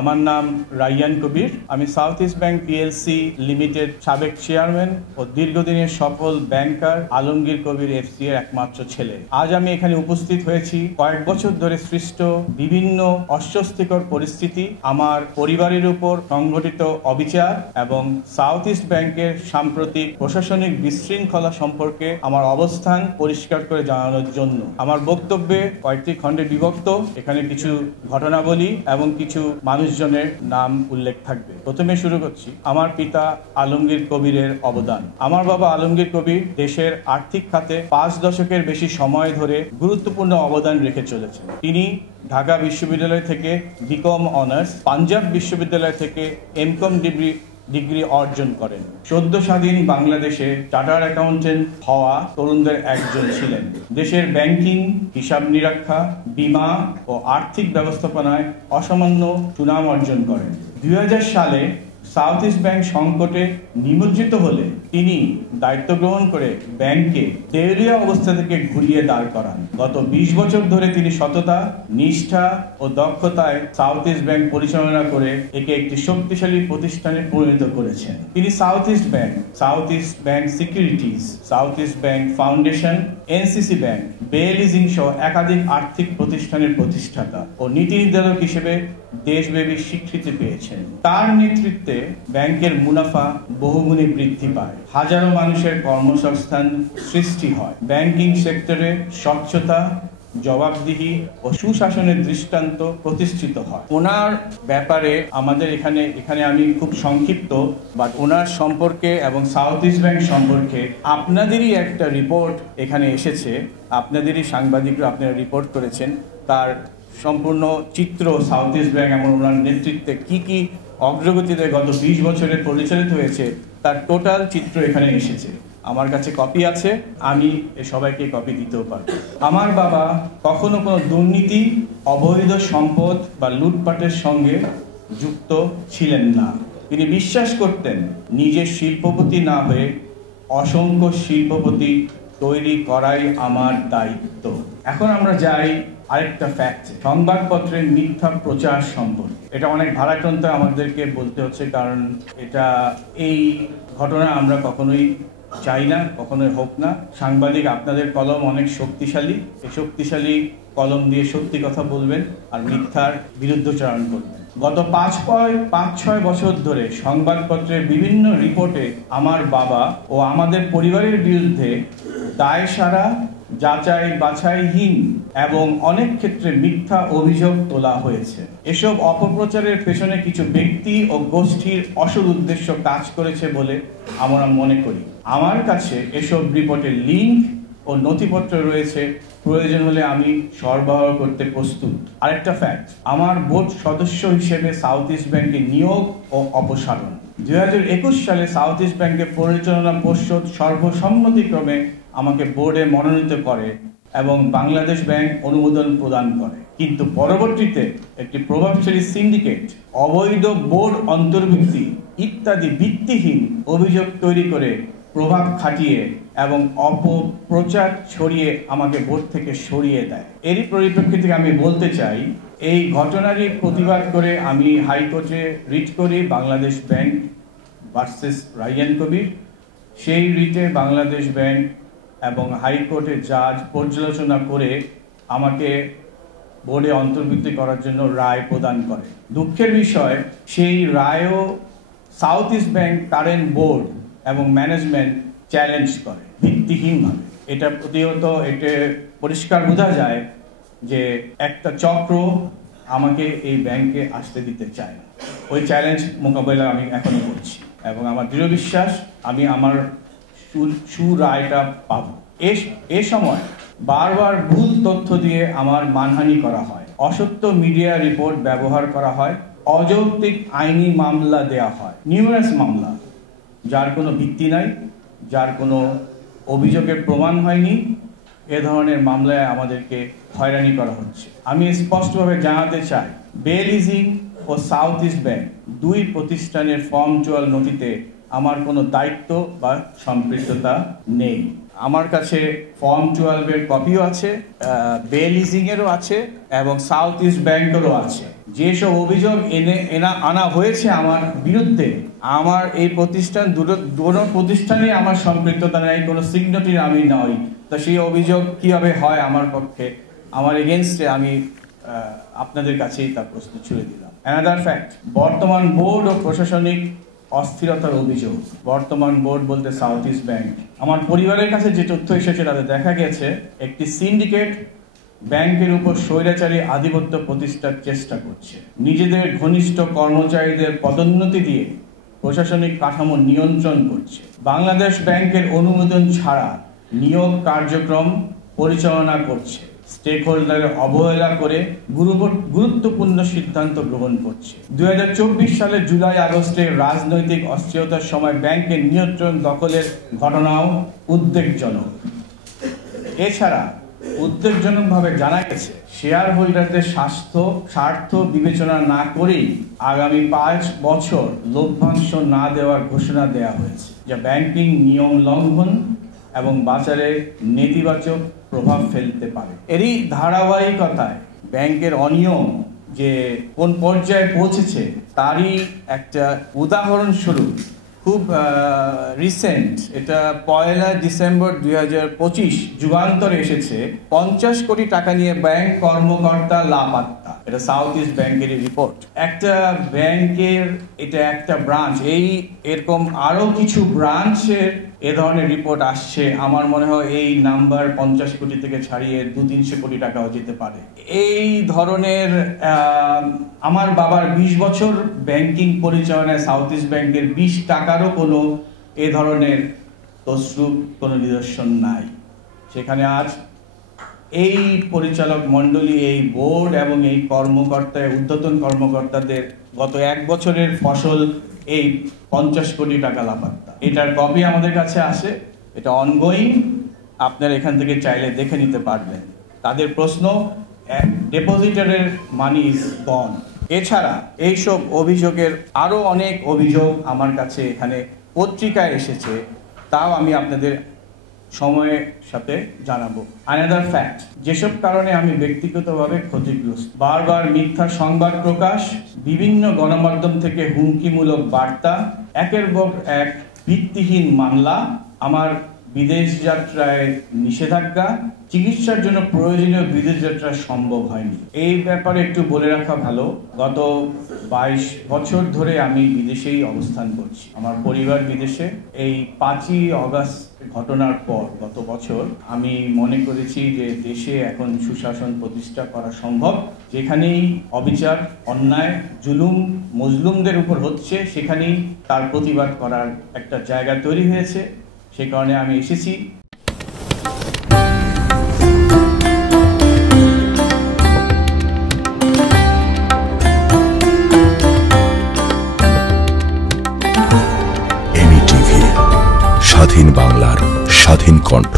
আমার নাম রাইয়ান কবির। আমি south east bank PLC limited সাবেক চেয়ারম্যান ও দীর্ঘদিনের সফল ব্যাংকার আলমগীর কবির এফসি এর একমাত্র ছেলে। আজ আমি এখানে উপস্থিত হয়েছি কয়েক বছর ধরে সৃষ্ট বিভিন্ন অস্বস্তিকর পরিস্থিতি, আমার পরিবারের উপর সংঘটিত অবিচার এবং সাউথ ইস্ট ব্যাংকের সাম্প্রতিক প্রশাসনিক বিশৃঙ্খলা সম্পর্কে আমার অবস্থান পরিষ্কার করে জানানোর জন্য। আমার বক্তব্যে কয়েকটি খণ্ডে বিভক্ত। এখানে কিছু ঘটনাবলী এবং কিছু মানুষজনের নাম উল্লেখ থাকবে। প্রথমে শুরু করছি আমার পিতা আলমগীর কবিরের অবদান। আমার বাবা আলমগীর কবির দেশের আর্থিক খাতে 5 দশকের বেশি সময় ধরে গুরুত্বপূর্ণ অবদান রেখে চলেছেন। তিনি ঢাকা বিশ্ববিদ্যালয় থেকে বিকম অনার্স, পাঞ্জাব বিশ্ববিদ্যালয় থেকে এমকম ডিগ্রি অর্জন করেন। সদ্য স্বাধীন বাংলাদেশে চার্টার্ড অ্যাকাউন্টেন্ট হওয়া তরুণদের একজন ছিলেন। দেশের ব্যাংকিং, হিসাব নিরীক্ষা, বীমা ও আর্থিক ব্যবস্থাপনায় অসামান্য সুনাম অর্জন করেন। 2000 সালে সাউথ ইস্ট ব্যাংক সংকটে নিমজ্জিত হলে তিনি দায়িত্ব গ্রহণ করে ব্যাংকে দেউলিয়া অবস্থা থেকে ঘুরিয়ে দাঁড় করান। গত 20 বছর ধরে তিনি সততা, নিষ্ঠা ও দক্ষতায় সাউথ ইস্ট ব্যাংক পরিচালনা করে একে একটি শক্তিশালী প্রতিষ্ঠানে পরিণত করেছেন। তিনি south east bank securities, south east bank foundation, NCC bank, বে লিজিং সহ একাধিক আর্থিক প্রতিষ্ঠানের প্রতিষ্ঠাতা ও নীতি নির্ধারক হিসেবে দেশব্যাপী স্বীকৃতি পেয়েছেন। তার নেতৃত্বে ব্যাংকের মুনাফা বহুগুণে বৃদ্ধি পায়, হাজারো মানুষের কর্মসংস্থান সৃষ্টি হয়, ব্যাংকিং সেক্টরে স্বচ্ছতা, জবাবদিহি ও সুশাসনের দৃষ্টান্ত প্রতিষ্ঠিত হয়। ওনার ব্যাপারে আমাদের এখানে আমি খুব সংক্ষিপ্ত, বাট ওনার সম্পর্কে এবং সাউথ ইস্ট ব্যাংক সম্পর্কে আপনাদেরই একটা রিপোর্ট এখানে এসেছে, আপনাদেরই সাংবাদিকরা আপনারা রিপোর্ট করেছেন। তার সম্পূর্ণ চিত্র সাউথ ইস্ট ব্যাংক এবং ওনার নেতৃত্বে কি অগ্রগতিতে গত 20 বছরে পরিচালিত হয়েছে তার টোটাল চিত্র এখানে এসেছে। আমার কাছে কপি আছে, আমি সবাইকে কপি দিতেও পারব। আমার বাবা কখনো কোনো দুর্নীতি, অবৈধ সম্পদ বা লুটপাটের সঙ্গে যুক্ত ছিলেন না। তিনি বিশ্বাস করতেন নিজের শিল্পপতি না হয়ে অসংখ্য শিল্পপতি তৈরি করাই আমার দায়িত্ব। এখন আমরা যাই আরেকটা ফ্যাক্ট, সংবাদপত্রের মিথ্যা প্রচার সম্পর্কে। এটা অনেক ভারাক্রান্ত আমাদেরকে বলতে হচ্ছে, কারণ এই ঘটনা আমরা কখনোই চাই না, কখনোই হোক না। সাংবাদিক, আপনাদের কলম অনেক শক্তিশালী, এই শক্তিশালী কলম দিয়ে সত্যি কথা বলবেন আর মিথ্যার বিরুদ্ধচারণ করবেন। গত 5-6 বছর ধরে সংবাদপত্রের বিভিন্ন রিপোর্টে আমার বাবা ও আমাদের পরিবারের বিরুদ্ধে দায়সারা, যাচাই বাছাইহীন এবং অনেক ক্ষেত্রে মিথ্যা অভিযোগ তোলা হয়েছে। এসব অপপ্রচারের পেছনে কিছু ব্যক্তি ও গোষ্ঠীর অসৎ উদ্দেশ্য কাজ করেছে বলে আমরা মনে করি। আমার কাছে এসব রিপোর্টের লিঙ্ক ও নথিপত্র রয়েছে, প্রয়োজন হলে আমি সরবরাহ করতে প্রস্তুত। আরেকটা ফ্যাক্ট, আমার বোর্ড সদস্য হিসেবে সাউথ ইস্ট ব্যাংকের নিয়োগ ও অপসারণ। 2021 সালে সাউথ ইস্ট ব্যাংকের পরিচালনা পর্ষদ সর্বসম্মতিক্রমে আমাকে বোর্ডে মনোনীত করে এবং বাংলাদেশ ব্যাংক অনুমোদন প্রদান করে। কিন্তু পরবর্তীতে একটি প্রভাবশালী সিন্ডিকেট অবৈধ বোর্ড অন্তর্ভুক্তি ইত্যাদি ভিত্তিহীন অভিযোগ তৈরি করে প্রভাব খাটিয়ে এবং অপপ্রচার ছড়িয়ে আমাকে বোর্ড থেকে সরিয়ে দেয়। এরই পরিপ্রেক্ষিতে আমি বলতে চাই, এই ঘটনারই প্রতিবাদ করে আমি হাইকোর্টে রিট করি বাংলাদেশ ব্যাংক ভার্সেস রাইয়ান কবির। সেই রিটে বাংলাদেশ ব্যাংক এবং হাইকোর্টের জাজ পর্যালোচনা করে আমাকে বোর্ডে অন্তর্ভুক্তি করার জন্য রায় প্রদান করে। দুঃখের বিষয়, সেই রায়ও south east bank current board এবং ম্যানেজমেন্ট চ্যালেঞ্জ করে ভিত্তিহীনভাবে। এটা প্রতিহত, এটা পরিষ্কার বোঝা যায় যে একটা চক্র আমাকে এই ব্যাংকে আসতে দিতে চায় না। ওই চ্যালেঞ্জ মোকাবেলা আমি এখনো করছি এবং আমার দৃঢ় বিশ্বাস আমি আমার সুরায়টা পাবো। এ সময় বারবার ভুল তথ্য দিয়ে আমার মানহানি করা হয়, অসত্য মিডিয়া রিপোর্ট ব্যবহার করা হয়, অযৌক্তিক আইনি মামলা দেয়া হয়, নিউমারাস মামলা যার কোনো ভিত্তি নাই, যার কোনো অভিযোগের প্রমাণ হয়নি। এ ধরনের মামলায় আমাদেরকে হয়রানি করা হচ্ছে। আমি স্পষ্টভাবে জানাতে চাই, বে লিজিং ও সাউথ ইস্ট ব্যাংক দুই প্রতিষ্ঠানের ফর্ম 12 নথিতে আমার কোনো দায়িত্ব বা সম্পৃক্ততা নেই। আমার কাছে ফর্ম 12 এর কপিও আছে, বে লিজিং এরও আছে এবং সাউথ ইস্ট ব্যাংকেরও আছে। যেসব অভিযোগ আনা হয়েছে আমার বিরুদ্ধে, আমার এই প্রতিষ্ঠান দুটো প্রতিষ্ঠানে আমার সম্পৃক্ততা নেই, কোনো সিগনেচার আমি নই। তো সেই অভিযোগ কিভাবে হয় আমার পক্ষে, আমার এগেনস্টে, আমি আপনাদের কাছেই তার প্রশ্ন ছুড়ে দিলাম। অ্যানাদার ফ্যাক্ট, বর্তমান বোর্ড ও প্রশাসনিক অস্থিরতার অভিযোগ। বর্তমান বোর্ড বলতে সাউথ ইস্ট ব্যাংক। আমার পরিবারের কাছে যে তথ্য এসেছে তাতে দেখা গেছে একটি সিন্ডিকেট ব্যাংকের উপর স্বৈরাচারী আধিপত্য প্রতিষ্ঠার চেষ্টা করছে। নিজেদের ঘনিষ্ঠ কর্মচারীদের পদোন্নতি দিয়ে প্রশাসনিক কাঠামো নিয়ন্ত্রণ করছে। বাংলাদেশ ব্যাংকের অনুমোদন ছাড়া নিয়োগ কার্যক্রম পরিচালনা করছে। স্টেক হোল্ডারের অবহেলা করে গুরুত্বপূর্ণ সিদ্ধান্ত গ্রহণ করছে। 2024 সালের জুলাই আগস্টে রাজনৈতিক অস্থিরতার সময় ব্যাংকের নিয়ন্ত্রণ দখলের ঘটনাও উদ্বেগজনক। এছাড়া উদ্বেগজনকভাবে জানা গেছে শেয়ার হোল্ডারদের স্বার্থ বিবেচনা না করেই আগামী 5 বছর লভ্যাংশ না দেওয়ার ঘোষণা দেওয়া হয়েছে, যা ব্যাংকিং নিয়ম লঙ্ঘন এবং বাজারে নেতিবাচক প্রভাব ফেলতে পারে। এরই ধারাবাহিকতায় ব্যাংকের অনিয়ম যে কোন পর্যায়ে পৌঁছেছে তারই একটা উদাহরণস্বরূপ খুব রিসেন্ট, এটা 1 ডিসেম্বর 2025 যুগান্তরে এসেছে। 50 কোটি টাকা নিয়ে ব্যাংক কর্মকর্তা লাপাত্তা। এটা সাউথ ইস্ট ব্যাংকের রিপোর্ট। একটা ব্যাংকের এটা একটা ব্রাঞ্চ, এরকম আরো কিছু ব্রাঞ্চের এ ধরনের রিপোর্ট আসছে। আমার মনে হয় এই নাম্বার 50 কোটি থেকে ছাড়িয়ে 200-300 কোটি টাকাও যেতে পারে। এই ধরনের আমার বাবার 20 বছর ব্যাংকিং পরিচালনায় সাউথ ইস্ট ব্যাংকের 20 টাকারও কোনো এ ধরনের তসরুপ কোনো নিদর্শন নাই। সেখানে আজ এই পরিচালক মণ্ডলী, এই বোর্ড এবং এই ঊর্ধ্বতন কর্মকর্তাদের গত 1 বছরের ফসল এই 50 কোটি টাকা লাপাত্তা। এটার কপি আমাদের কাছে আসে, এটা অনগোয়িং, আপনারা এখান থেকে চাইলে দেখে নিতে পারবেন। তাদের প্রশ্ন, ডেপোজিটরের মানি ইজ গন। এছাড়া এইসব অভিযোগের আরো অনেক অভিযোগ আমার কাছে এখানে পত্রিকায় এসেছে, তাও আমি আপনাদের সময়ের সাথে জানাবো। অ্যানাদার ফ্যাক্ট, যেসব কারণে আমি ব্যক্তিগতভাবে ক্ষতিগ্রস্ত, বারবার মিথ্যা সংবাদ প্রকাশ, বিভিন্ন গণমাধ্যম থেকে হুমকিমূলক বার্তা, একের পর এক ভিত্তিহীন মামলা, আমার বিদেশ যাত্রায় নিষেধাজ্ঞা, চিকিৎসার জন্য প্রয়োজনীয় বিদেশ যাত্রা সম্ভব হয়নি। এই ব্যাপারে একটু বলে রাখা ভালো, গত 22 বছর ধরে আমি বিদেশেই অবস্থান করছি, আমার পরিবার বিদেশে। এই 5ই অগাস্ট ঘটনার পর গত বছর আমি মনে করেছি যে দেশে এখন সুশাসন প্রতিষ্ঠা করা সম্ভব। যেখানেই অবিচার, অন্যায়, জুলুম মজলুমদের উপর হচ্ছে, সেখানেই তার প্রতিবাদ করার একটা জায়গা তৈরি হয়েছে। সে কারণে আমি এসেছি। স্বাধীন বাংলার স্বাধীন কণ্ঠ।